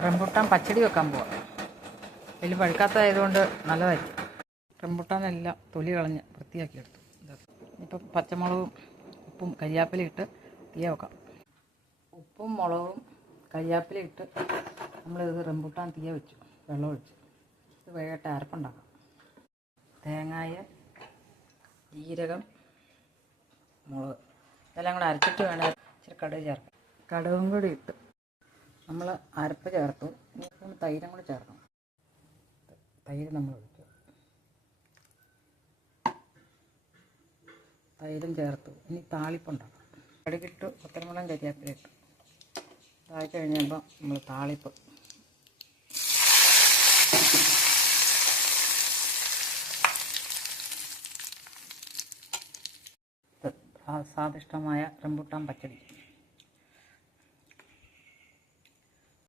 Rambutan പച്ചടി വെക്കാൻ പോവാം. വലിയ പഴുക്കാത്തതായതുകൊണ്ട് നല്ലതായിരിക്കും. റംബൂട്ടാനെല്ലാം തൊലി കളഞ്ഞ് വൃത്തിയാക്കി എടുത്തു. ഇപ്പം പച്ചമുളകും ഉപ്പും കരിയാപ്പില ഇട്ട് തീയ വെക്കാം. ഉപ്പും മുളകും കരിയാപ്പില ഇട്ട് നമ്മളിത് റംബൂട്ടാൻ തീയ വെച്ചു, വെള്ളം ഒഴിച്ചു. ഇത് വേഗമായിട്ട് അരപ്പുണ്ടാക്കാം. തേങ്ങായ, ജീരകം, മുളക് ഇതെല്ലാം കൂടെ അരച്ചിട്ട് വേണം ഇച്ചിരി കടുക് ചേർക്കാം. കടുകും കൂടി ഇട്ട് നമ്മൾ അരപ്പ് ചേർത്തു. ഇനി തൈരും കൂടി ചേർക്കണം. തൈര് നമ്മൾ ഒഴിച്ചു, തൈരും ചേർത്തു. ഇനി താളിപ്പുണ്ടാക്കാം. കടുകിട്ട് പത്തരമുളകും കരിയാപ്പില ഇട്ടു. താഴെ കഴിഞ്ഞപ്പോൾ നമ്മൾ താളിപ്പ് സ്വാദിഷ്ടമായ റംബൂട്ടാൻ പച്ചടി.